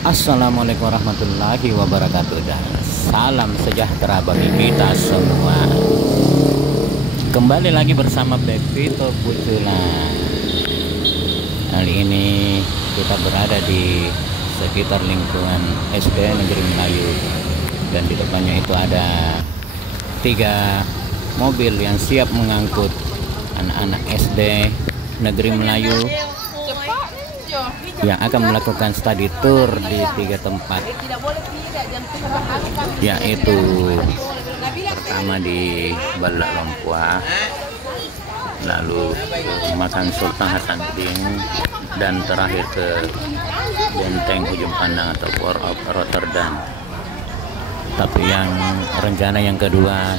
Assalamualaikum warahmatullahi wabarakatuh dan salam sejahtera bagi kita semua. Kembali lagi bersama Pepito Putula. Kali ini kita berada di sekitar lingkungan SD Negeri Melayu, dan di depannya itu ada 3 mobil yang siap mengangkut anak-anak SD Negeri Melayu yang akan melakukan study tour di 3 tempat, yaitu pertama di Balla Lompua, lalu ke Makam Sultan Hasanuddin, dan terakhir ke Benteng Ujung Pandang atau Port of Rotterdam. Tapi yang rencana yang kedua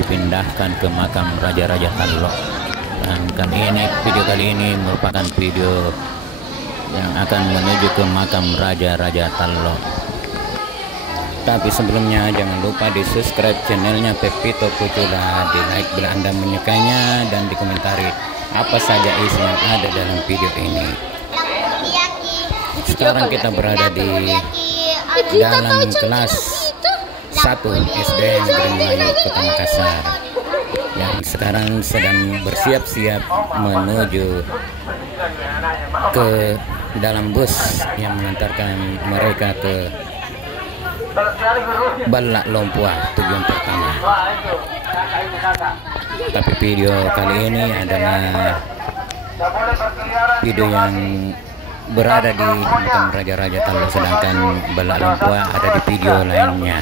dipindahkan ke Makam Raja-Raja Tallo. Dan video kali ini merupakan video yang akan menuju ke Makam Raja-Raja Tallo. Tapi sebelumnya jangan lupa di subscribe channelnya Pepito Putula, di like bila Anda menyukainya, dan dikomentari apa saja isi yang ada dalam video ini. Sekarang kita berada di dalam kelas 1 SD Negeri Melayu Kota Makassar, yang sekarang sedang bersiap-siap menuju ke dalam bus yang mengantarkan mereka ke Balla Lompua, tujuan pertama. Tapi video kali ini adalah video yang berada di Makam Raja-Raja Tallo, sedangkan Balla Lompua ada di video lainnya.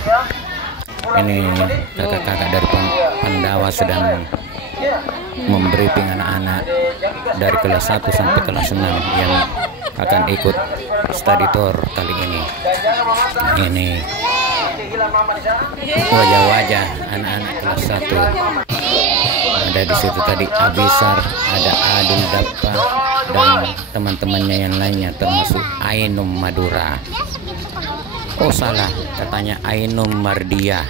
Ini kakak-kakak dari Pandawa sedang membriefing anak-anak dari kelas 1 sampai kelas 6 yang akan ikut study tour kali ini. Ini wajah-wajah anak-anak kelas 1. Ada di situ tadi Abisar, ada Adul Dappa, dan teman-temannya yang lainnya, termasuk Ainum Madura. Oh salah, katanya Ainum Mardia.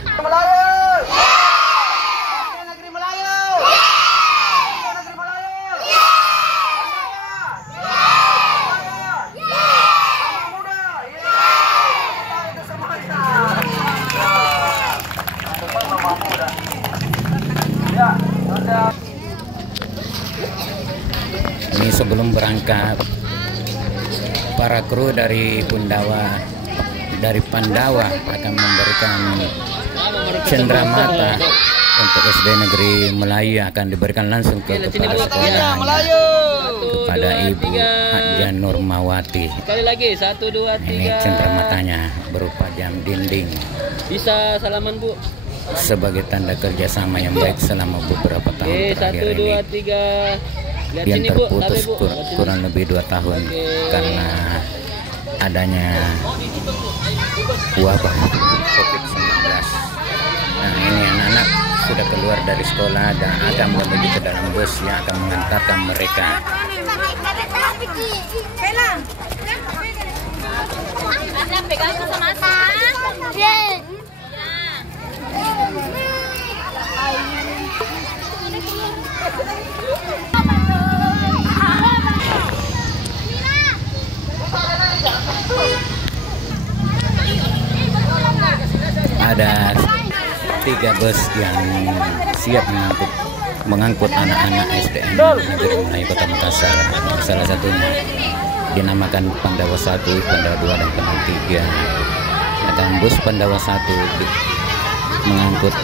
Ini sebelum berangkat, para kru dari Pandawa akan memberikan cenderamata untuk SD Negeri Melayu, akan diberikan langsung ke kepala sekolahnya, kepada Ibu Haja Nurmawati. Sekali lagi, 1, 2, 3. Ini cendeраmatanya berupa jam dinding. Bisa salaman, Bu. Sebagai tanda kerjasama yang baik selama beberapa tahun terakhir 1, ini, 2, 3. Lihat yang sini, Bu. terputus Tarik, Bu. kurang lebih 2 tahun karena adanya wabah COVID-19. Nah, ini anak-anak sudah keluar dari sekolah dan akan menuju ke dalam bus yang akan mengantarkan mereka. Ada 3 bus yang siap mengangkut anak-anak SDN Negeri Melayu Kota Makassar. Salah satunya dinamakan Pandawa 1, Pandawa 2, dan Pandawa 3. Dan bus Pandawa 1 mengangkut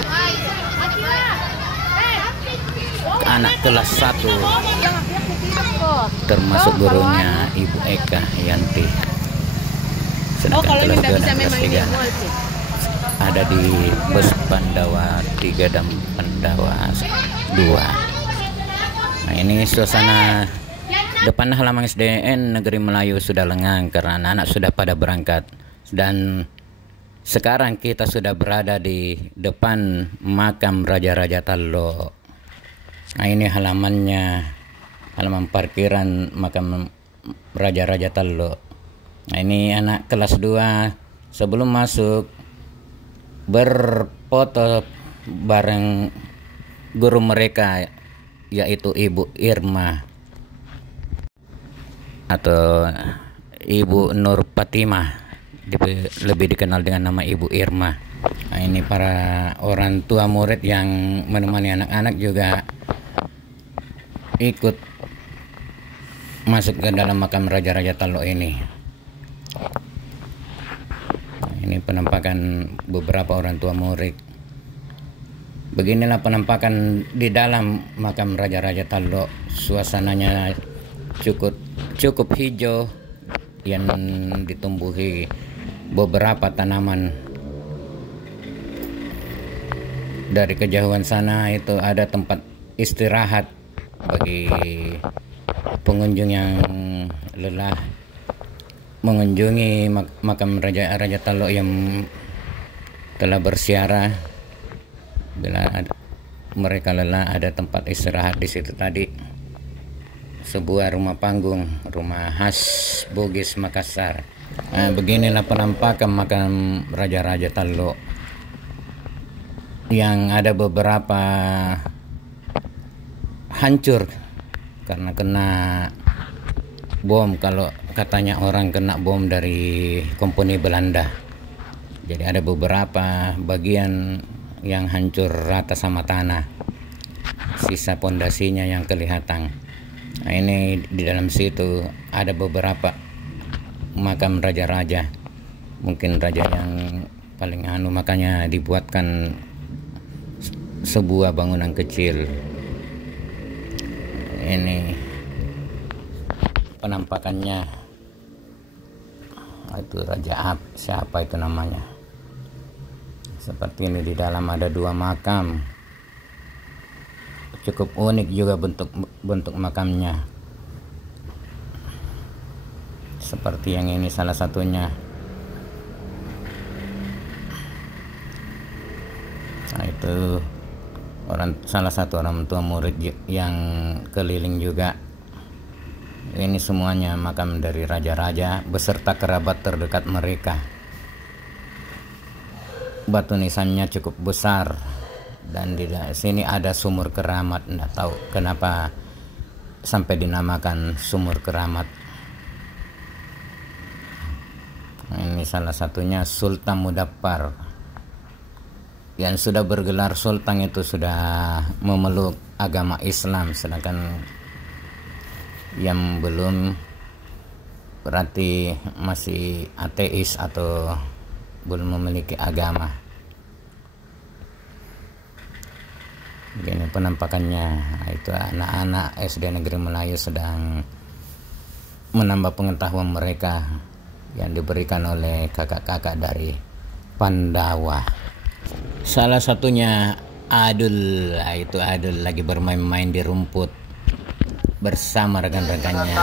anak kelas 1, termasuk gurunya Ibu Eka Yanti. Sedangkan kelas 2 dan kelas 3 ada di bus Pandawa 3 dan Pandawa 2. Nah, ini suasana depan halaman SDN Negeri Melayu sudah lengang karena anak-anak sudah pada berangkat. Dan sekarang kita sudah berada di depan Makam Raja-Raja Tallo. Nah, ini halamannya, halaman parkiran Makam Raja-Raja Tallo. Nah, ini anak kelas 2 sebelum masuk berfoto bareng guru mereka, yaitu Ibu Irma atau Ibu Nur Fatimah lebih dikenal dengan nama Ibu Irma. Nah, ini para orang tua murid yang menemani anak-anak juga ikut masuk ke dalam makam Raja-Raja Talok ini. Nah, ini penampakan beberapa orang tua murid. Beginilah penampakan di dalam makam Raja-Raja Talok. Suasananya cukup hijau yang ditumbuhi beberapa tanaman. Dari kejauhan sana itu ada tempat istirahat bagi pengunjung yang lelah mengunjungi makam Raja-Raja Talok yang telah bersiara. Bila mereka lelah, ada tempat istirahat di situ tadi. Sebuah rumah panggung, rumah khas Bugis Makassar. Nah, beginilah penampakan makam Raja-Raja Talok yang ada beberapa hancur karena kena bom. Kalau katanya orang kena bom dari komponi Belanda. Jadi ada beberapa bagian yang hancur rata sama tanah, sisa pondasinya yang kelihatan. Nah, ini di dalam situ ada beberapa makam raja-raja, mungkin raja yang paling makanya dibuatkan sebuah bangunan kecil. Ini penampakannya. Itu raja siapa itu namanya. Seperti ini, di dalam ada 2 makam. Cukup unik juga bentuk makamnya. Seperti yang ini salah satunya. Nah, itu salah satu orang tua murid yang keliling juga. Ini semuanya makam dari raja-raja beserta kerabat terdekat mereka. Batu nisannya cukup besar dan di sini ada sumur keramat. Nggak tahu kenapa sampai dinamakan sumur keramat. Ini salah satunya Sultan Mudappar. Yang sudah bergelar sultan itu sudah memeluk agama Islam, sedangkan yang belum berarti masih ateis atau belum memiliki agama. Begini penampakannya. Itu anak-anak SD Negeri Melayu sedang menambah pengetahuan mereka yang diberikan oleh kakak-kakak dari Pandawa. Salah satunya Adul. Itu Adul lagi bermain-main di rumput bersama rekan-rekannya,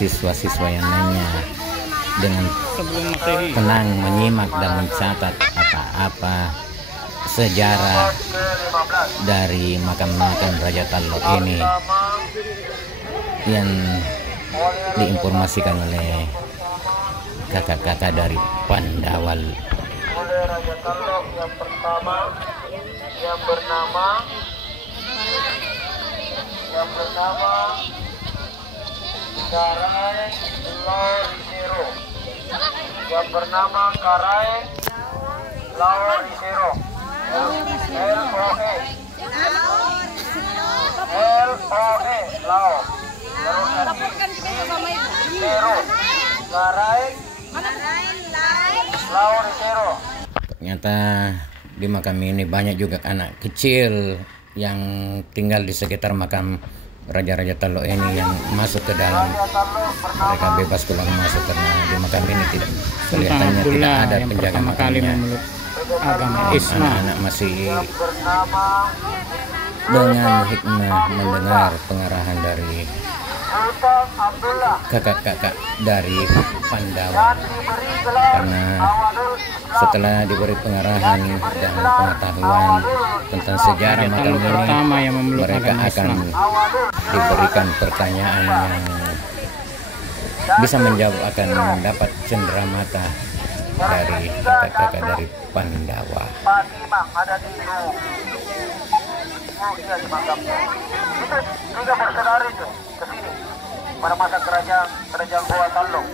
siswa-siswa yang lainnya, dengan tenang menyimak dan mencatat apa-apa sejarah dari makam-makam Raja Talok ini yang diinformasikan oleh kakak-kakak dari Pandawal. Oleh Raja Talok yang pertama yang bernama Karai Laurisero, yang bernama Karai Laurisero, L-O-E, Lau, terus lagi Zero, Karai Laurisero. Ternyata di makam ini banyak juga anak kecil yang tinggal di sekitar makam Raja-Raja Talok ini yang masuk ke dalam. Mereka bebas pulang masuk karena di makam ini kelihatannya tidak ada penjaga makamnya. Anak-anak masih dengan hikmah mendengar pengarahan dari kakak-kakak dari Pandawa, karena setelah diberi pengarahan dan pengetahuan tentang sejarah makam ini, mereka akan diberikan pertanyaan yang bisa menjawab, akan mendapat cenderamata dari kakak-kakak dari Pandawa. Fatimah ada di di makamnya. Itu juga bersaudara itu ke sini pada masa kerajaan Goa Talok.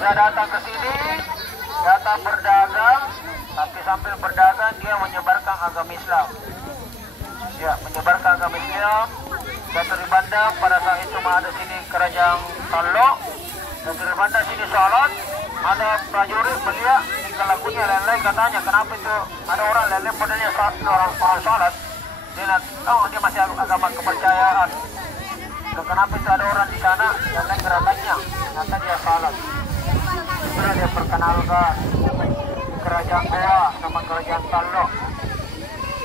Dia datang ke sini, datang berdagang, tapi sambil berdagang dia menyebarkan agama Islam. Ya, menyebarkan agama Islam. Dari Bandar pada saat itu ada sini kerajaan Talok. Dari Bandar sini sholat, ada prajurit melihat tingkah lakunya lain-lain, katanya kenapa itu ada orang lain-lain padanya orang sholat. Dia masih agama kepercayaan. Dan kenapa itu ada orang di sana dan lain gerakannya, ternyata dia salat. Sudah dia perkenalkan kerajaan Goa sama kerajaan Talok.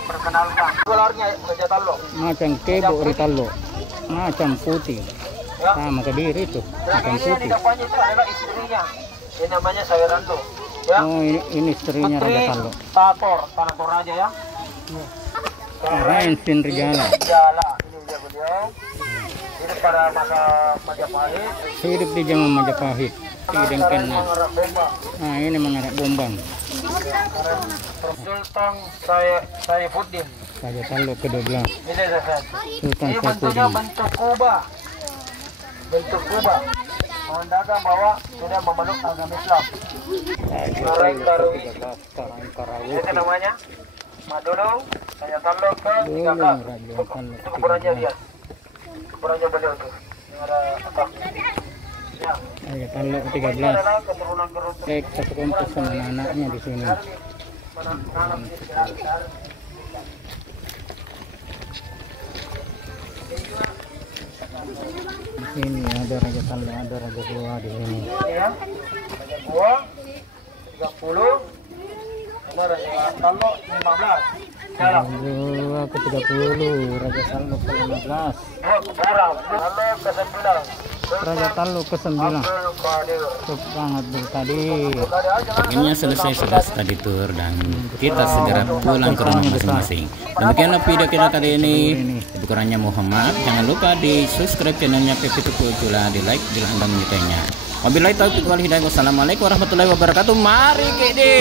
Perkenalkan gelarnya kerajaan Talok. Macam kebo Ritalo, macam putih. Ya. Sama Kediri itu, Dan macam ini yang di putih. depannya itu adalah istrinya. Ini namanya Sairando. Ya. Oh ini istrinya Putri Raja Talo. Tator Raja ya. Rainsin Rijala. Jala, ini dia beliau. Ini pada masa Majapahit. Hidup di zaman Majapahit. Hidengkan. Mengarah bomba. Nah ini mengarak bombang. Sultan Saifuddin. Raja Talo ke-12. Ini saya. Sultan Ini bentuknya Saifuddin. bentuk Kuba. Bentuk Kuba. Menandakan bahwa sudah memeluk agama Islam. Karang Darwi. Ini namanya. Madulung, saya Talo ke 13. Itu kuburannya dia. Kuburannya beliau tuh. Yang ada apa? Ya. Raja Talo Ini ke-13. adalah keturunan keruntuhan. Satu kelompok sama anak-anaknya di sini. Menanam di sekitar. Di sini ada Raja Talo, ada Raja Goa di sini. Ini ya. Raja Goa 30. Ini Raja Talo 15. Jalan. Goa ke-30, Raja Talo ke-15. Oh, kurang. Talo ke-9. Raja Talo ke-9. Abdul Qadir. Sultan Abdul Qadir. Ada aja lah. Akhirnya selesai sudah study tour dan kita segera pulang ke rumah masing-masing. Demikianlah video kita kali ini. Lebih kurangnya mohon maaf. Jangan lupa di subscribe channelnya PP Tuku Cula, di like bila anda menyukainya. Wabillahi taufiq wal hidayah. Wassalamualaikum warahmatullahi wabarakatuh. Mari kede.